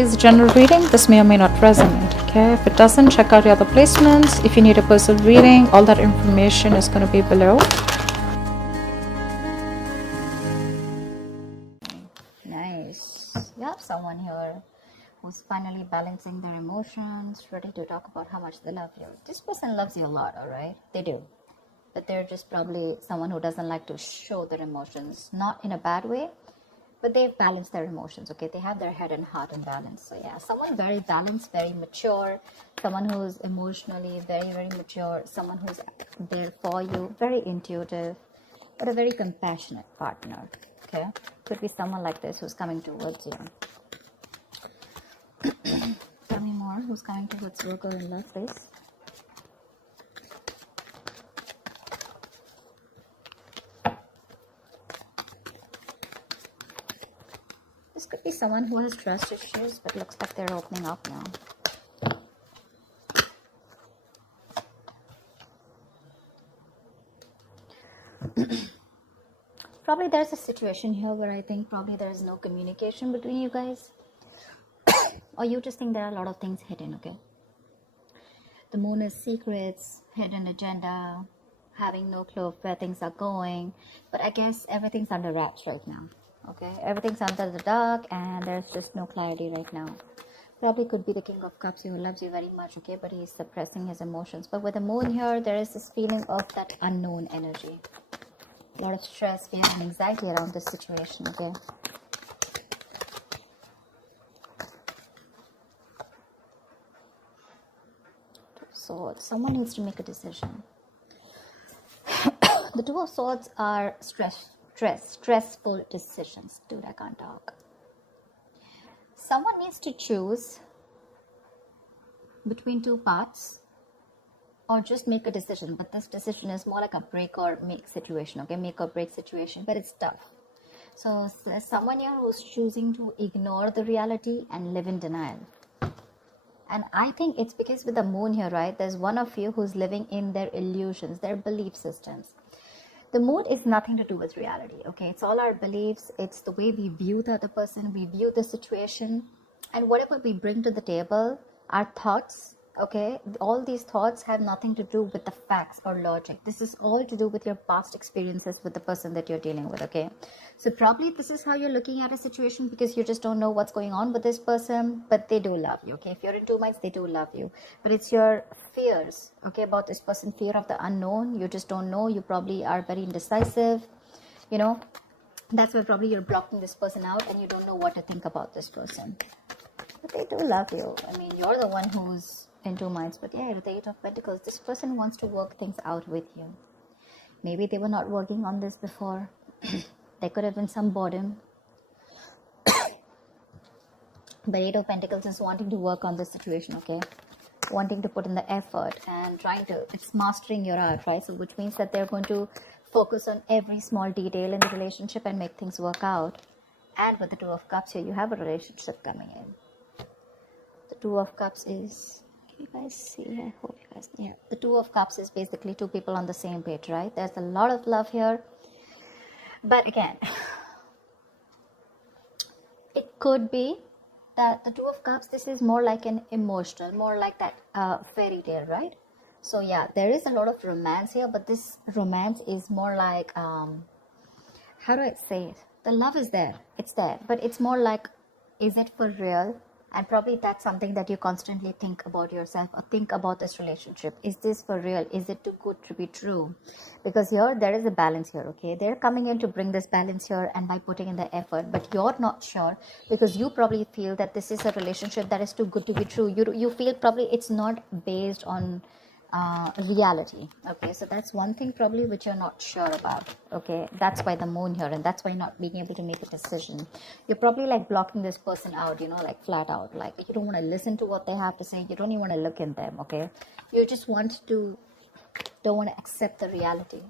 is a general reading. This may or may not resonate. Okay, if it doesn't, check out your other placements. If you need a personal reading, all that information is going to be below. Nice. You have someone here who's finally balancing their emotions, ready to talk about how much they love you. This person loves you a lot, alright? They do. But they're just probably someone who doesn't like to show their emotions. Not in a bad way, but they've balanced their emotions, okay? They have their head and heart in balance. So yeah, someone very balanced, very mature, someone who's emotionally very, very mature, someone who's there for you, very intuitive, but a very compassionate partner, okay? Could be someone like this who's coming towards you. Tell me more. Who's coming towards Virgo in love, please? This could be someone who has trust issues, but looks like they're opening up now. Probably there's a situation here where I think probably there's no communication between you guys. Or you just think there are a lot of things hidden, okay? The moon is secrets, hidden agenda, having no clue of where things are going. But I guess everything's under wraps right now, okay? Everything's under the dark and there's just no clarity right now. Probably could be the King of Cups who loves you very much, okay? But he's suppressing his emotions. But with the moon here, there is this feeling of that unknown energy. A lot of stress, fear, and anxiety around this situation, okay? Swords. Someone needs to make a decision. The Two of Swords are stressful decisions. Dude, I can't talk. Someone needs to choose between two paths or just make a decision. But this decision is more like a break or make situation, okay? Make or break situation, but it's tough. So there's someone here who's choosing to ignore the reality and live in denial. And I think it's because with the moon here, right, there's one of you who's living in their illusions, their belief systems. The moon is nothing to do with reality, okay? It's all our beliefs. It's the way we view the other person, we view the situation. And whatever we bring to the table, our thoughts, okay? All these thoughts have nothing to do with the facts or logic. This is all to do with your past experiences with the person that you're dealing with, okay? So probably this is how you're looking at a situation because you just don't know what's going on with this person, but they do love you, okay? If you're in two minds, they do love you. But it's your fears, okay, about this person, fear of the unknown. You just don't know. You probably are very indecisive, you know? That's why probably you're blocking this person out and you don't know what to think about this person. But they do love you. I mean, you're the one who's in two minds. But yeah, the Eight of Pentacles, this person wants to work things out with you. Maybe they were not working on this before. There could have been some boredom. But Eight of Pentacles is wanting to work on this situation, okay? Wanting to put in the effort and trying to, it's mastering your art, right? So which means that they're going to focus on every small detail in the relationship and make things work out. And with the Two of Cups here, you have a relationship coming in. The Two of Cups is, can you guys see? I hope you guys, yeah. The Two of Cups is basically two people on the same page, right? There's a lot of love here. But again, it could be that the Two of Cups, this is more like an emotional, more like that fairy tale, right? So yeah, there is a lot of romance here, but this romance is more like, how do I say it? The love is there, it's there, but it's more like, is it for real? And probably that's something that you constantly think about yourself or think about this relationship. Is this for real? Is it too good to be true? Because here, there is a balance here, okay? They're coming in to bring this balance here and by putting in the effort, but you're not sure because you probably feel that this is a relationship that is too good to be true. You feel probably it's not based on reality, okay? So that's one thing probably which you're not sure about, okay? That's why the moon here, and that's why not being able to make a decision. You're probably like blocking this person out, you know, like flat out, like you don't want to listen to what they have to say. You don't even want to look in them, okay? You just don't want to accept the reality.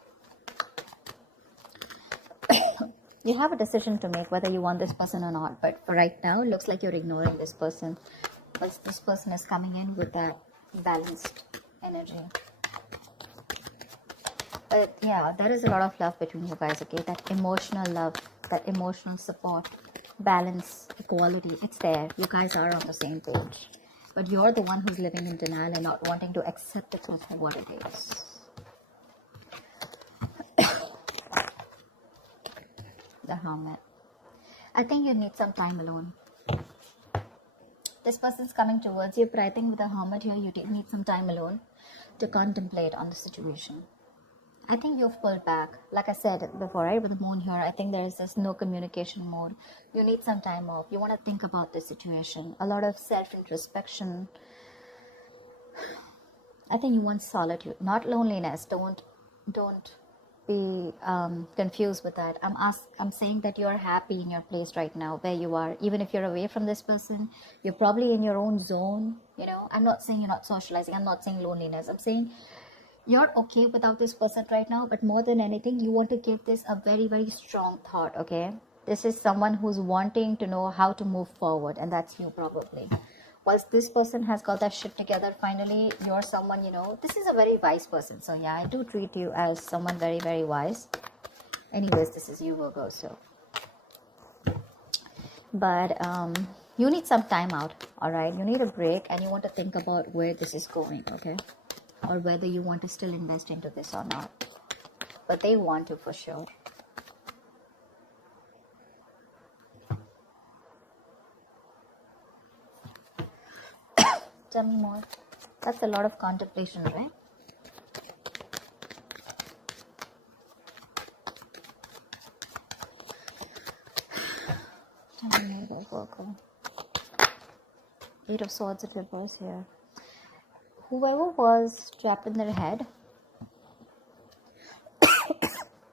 You have a decision to make whether you want this person or not, but for right now, it looks like you're ignoring this person. But this person is coming in with that balanced energy. But yeah, there is a lot of love between you guys, okay? That emotional love, that emotional support, balance, equality, it's there. You guys are on the same page. But you're the one who's living in denial and not wanting to accept the truth for what it is. The Hermit. I think you need some time alone. This person's coming towards you, but I think with the Hermit here, you need some time alone to contemplate on the situation. I think you've pulled back. Like I said before, right, with the moon here, I think there is this no communication mode. You need some time off. You want to think about the situation. A lot of self-introspection. I think you want solitude, not loneliness. Don't be confused with that. I'm saying that you're happy in your place right now, where you are. Even if you're away from this person, you're probably in your own zone. You know, I'm not saying you're not socializing. I'm not saying loneliness. I'm saying you're okay without this person right now, but more than anything, you want to give this a very, very strong thought, okay? This is someone who's wanting to know how to move forward, and that's you probably. Whilst this person has got that shit together, finally, you're someone, you know, this is a very wise person. So yeah, I do treat you as someone very, very wise. Anyways, this is you, Virgo, so. But you need some time out, all right? You need a break, and you want to think about where this is going, okay? Or whether you want to still invest into this or not. But they want to for sure. Tell me more. That's a lot of contemplation, right? Tell me more, Virgo. 8 of Swords in reverse here. Whoever was trapped in their head,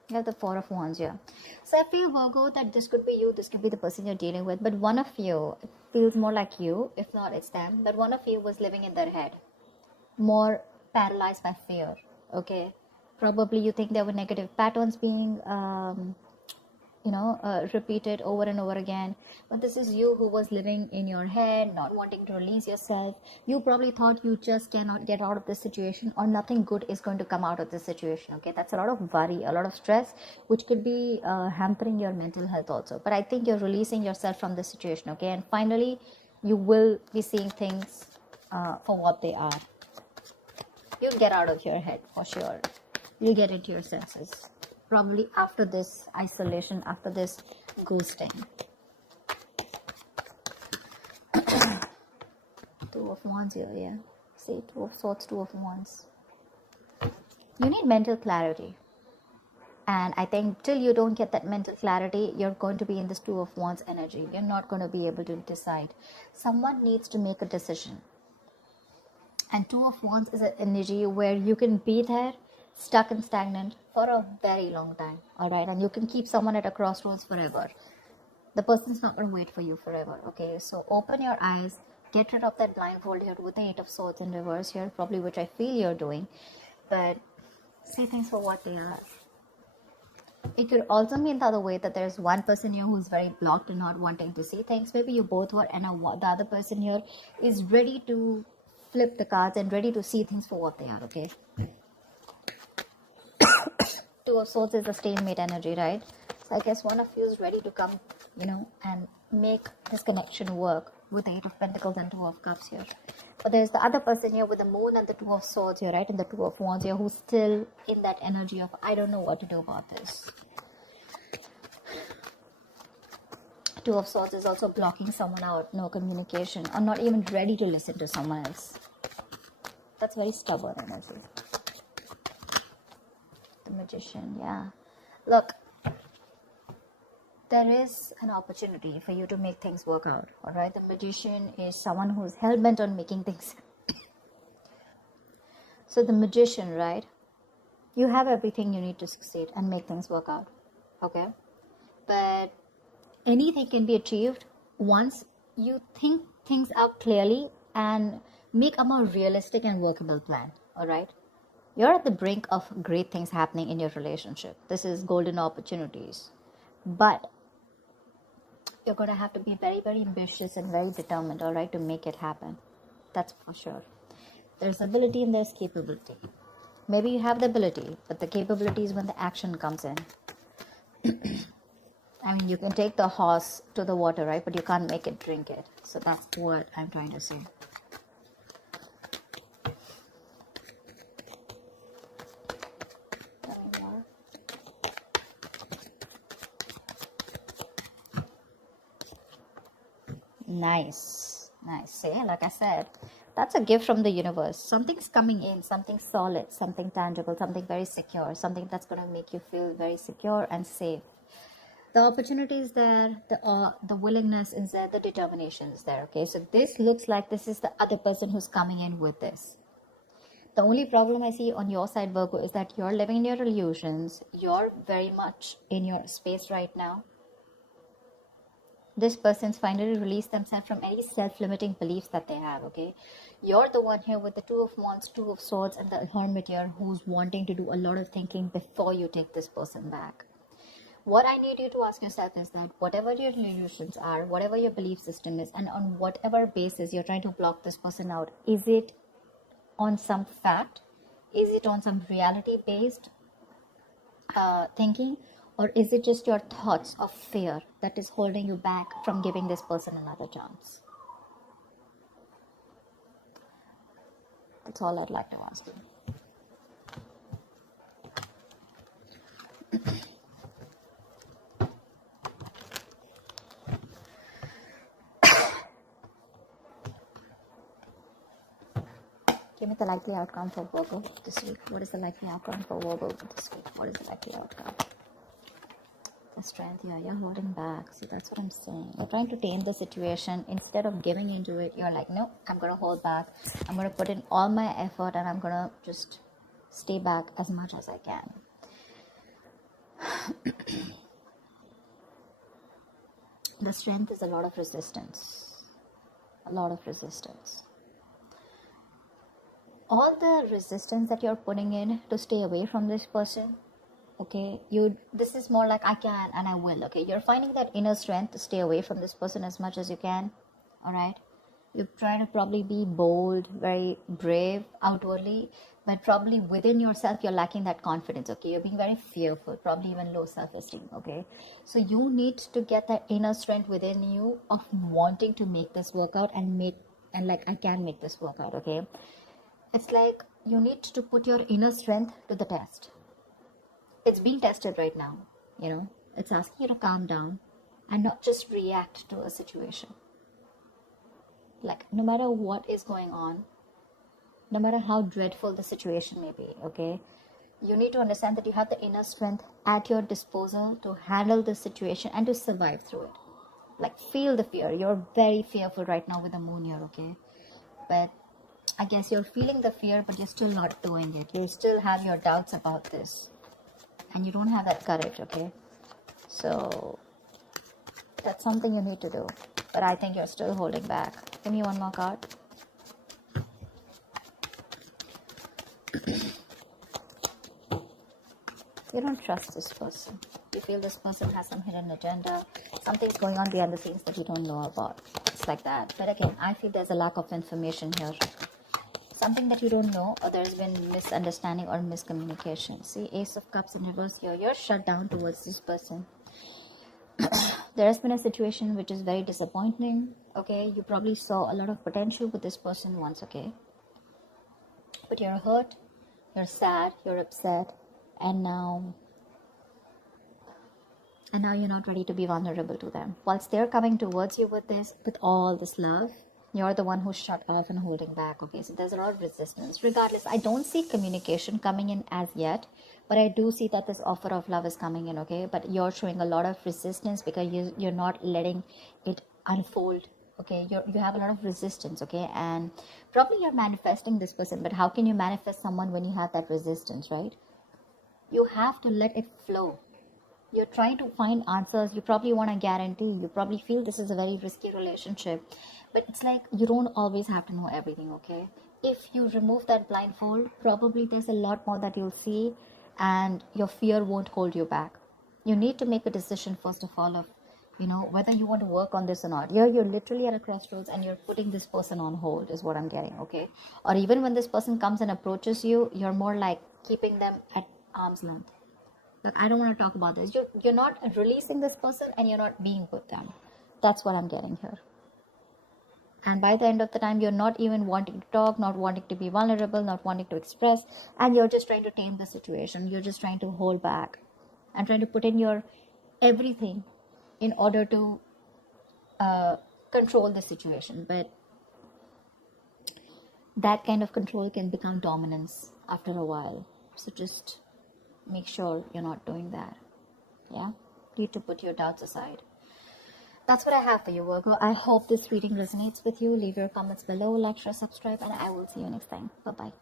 you have the 4 of Wands here. So I feel, Virgo, that this could be you, this could be the person you're dealing with, but one of you feels more like you, if not it's them, but one of you was living in their head, more paralyzed by fear, okay? Probably you think there were negative patterns being repeated over and over again, but this is you who was living in your head, not wanting to release yourself. You probably thought you just cannot get out of this situation, or nothing good is going to come out of this situation, okay? That's a lot of worry, a lot of stress, which could be hampering your mental health also. But I think you're releasing yourself from this situation, okay? And finally you will be seeing things for what they are. You'll get out of your head for sure. You'll get into your senses, probably after this isolation, after this ghosting. 2 of Wands here, yeah. See, 2 of Swords, 2 of Wands. You need mental clarity. And I think till you don't get that mental clarity, you're going to be in this 2 of Wands energy. You're not going to be able to decide. Someone needs to make a decision. And 2 of Wands is an energy where you can be there, stuck and stagnant for a very long time, all right? And you can keep someone at a crossroads forever. The person's not going to wait for you forever, okay? So open your eyes, get rid of that blindfold here with the 8 of Swords in reverse here, probably, which I feel you're doing, but see things for what they are. It could also mean the other way, that there's one person here who's very blocked and not wanting to see things. Maybe you both were, and the other person here is ready to flip the cards and ready to see things for what they are, okay? 2 of Swords is the stalemate energy, right? So I guess one of you is ready to come, and make this connection work with the 8 of Pentacles and 2 of Cups here. But there's the other person here with the Moon and the 2 of Swords here, right? And the 2 of Wands here, who's still in that energy of, I don't know what to do about this. 2 of Swords is also blocking someone out, no communication, or not even ready to listen to someone else. That's very stubborn energy. The Magician, yeah. Look, there is an opportunity for you to make things work out, all right? The Magician is someone who's hell-bent on making things. So the Magician, right? You have everything you need to succeed and make things work out, okay? But anything can be achieved once you think things out clearly and make a more realistic and workable plan, all right? You're at the brink of great things happening in your relationship. This is golden opportunities. But you're going to have to be very, very ambitious and very determined, all right, to make it happen. That's for sure. There's ability and there's capability. Maybe you have the ability, but the capability is when the action comes in. I mean, you can take the horse to the water, right? But you can't make it drink it. So that's what I'm trying to say. Nice. Nice. See, like I said, that's a gift from the universe. Something's coming in, something solid, something tangible, something very secure, something that's going to make you feel very secure and safe. The opportunity is there, the willingness is there, the determination is there. Okay, so this looks like this is the other person who's coming in with this. The only problem I see on your side, Virgo, is that you're living in your illusions. You're very much in your space right now. This person's finally released themselves from any self-limiting beliefs that they have, okay? You're the one here with the Two of Wands, Two of Swords, and the Hermit here who's wanting to do a lot of thinking before you take this person back. What I need you to ask yourself is that whatever your illusions are, whatever your belief system is, and on whatever basis you're trying to block this person out, is it on some fact? Is it on some reality-based thinking? Or is it just your thoughts of fear that is holding you back from giving this person another chance? That's all I'd like to ask you. Give me the likely outcome for Virgo this week. What is the likely outcome for Virgo this week? What is the likely outcome? The strength here, you're holding back. See, that's what I'm saying. You're trying to tame the situation. Instead of giving into it, you're like, no, I'm going to hold back. I'm going to put in all my effort and I'm going to just stay back as much as I can. The strength is a lot of resistance. A lot of resistance. All the resistance that you're putting in to stay away from this person, okay, this is more like I can and I will, okay? You're finding that inner strength to stay away from this person as much as you can, all right? You're trying to probably be bold, very brave outwardly, but probably within yourself, you're lacking that confidence, okay? You're being very fearful, probably even low self-esteem, okay? So you need to get that inner strength within you of wanting to make this work out and like, I can make this work out, okay? It's like you need to put your inner strength to the test. It's being tested right now, you know. It's asking you to calm down and not just react to a situation. Like, no matter what is going on, no matter how dreadful the situation may be, okay, you need to understand that you have the inner strength at your disposal to handle the situation and to survive through it. Like, feel the fear. You're very fearful right now with the moon here, okay? But I guess you're feeling the fear, but you're still not doing it. You still have your doubts about this. And you don't have that courage, okay? So, that's something you need to do. But I think you're still holding back. Give me one more card. You don't trust this person. You feel this person has some hidden agenda. Something's going on behind the scenes that you don't know about. It's like that. But again, I feel there's a lack of information here. Something that you don't know, or there's been misunderstanding or miscommunication. See, Ace of Cups in reverse here. You're shut down towards this person. There has been a situation which is very disappointing. Okay, you probably saw a lot of potential with this person once, okay? But you're hurt, you're sad, you're upset, and now you're not ready to be vulnerable to them. Whilst they're coming towards you with all this love, you're the one who's shut off and holding back, okay? So there's a lot of resistance. Regardless, I don't see communication coming in as yet, but I do see that this offer of love is coming in, okay? But you're showing a lot of resistance because you're not letting it unfold, okay? You have a lot of resistance, okay? And probably you're manifesting this person, but how can you manifest someone when you have that resistance, right? You have to let it flow. You're trying to find answers. You probably want a guarantee. You probably feel this is a very risky relationship. But it's like you don't always have to know everything, okay? If you remove that blindfold, probably there's a lot more that you'll see and your fear won't hold you back. You need to make a decision first of all of, you know, whether you want to work on this or not. You're literally at a crossroads and you're putting this person on hold is what I'm getting, okay? Or even when this person comes and approaches you, you're more like keeping them at arm's length. Like, I don't want to talk about this. You're not releasing this person, and you're not being with them. That's what I'm getting here. And by the end of the time, you're not even wanting to talk, not wanting to be vulnerable, not wanting to express, and you're just trying to tame the situation. You're just trying to hold back and trying to put in your everything in order to control the situation. But that kind of control can become dominance after a while. So just make sure you're not doing that. Yeah, you need to put your doubts aside. That's what I have for you, Virgo. I hope this reading resonates with you. Leave your comments below, like, share, subscribe, and I will see you next time. Bye-bye.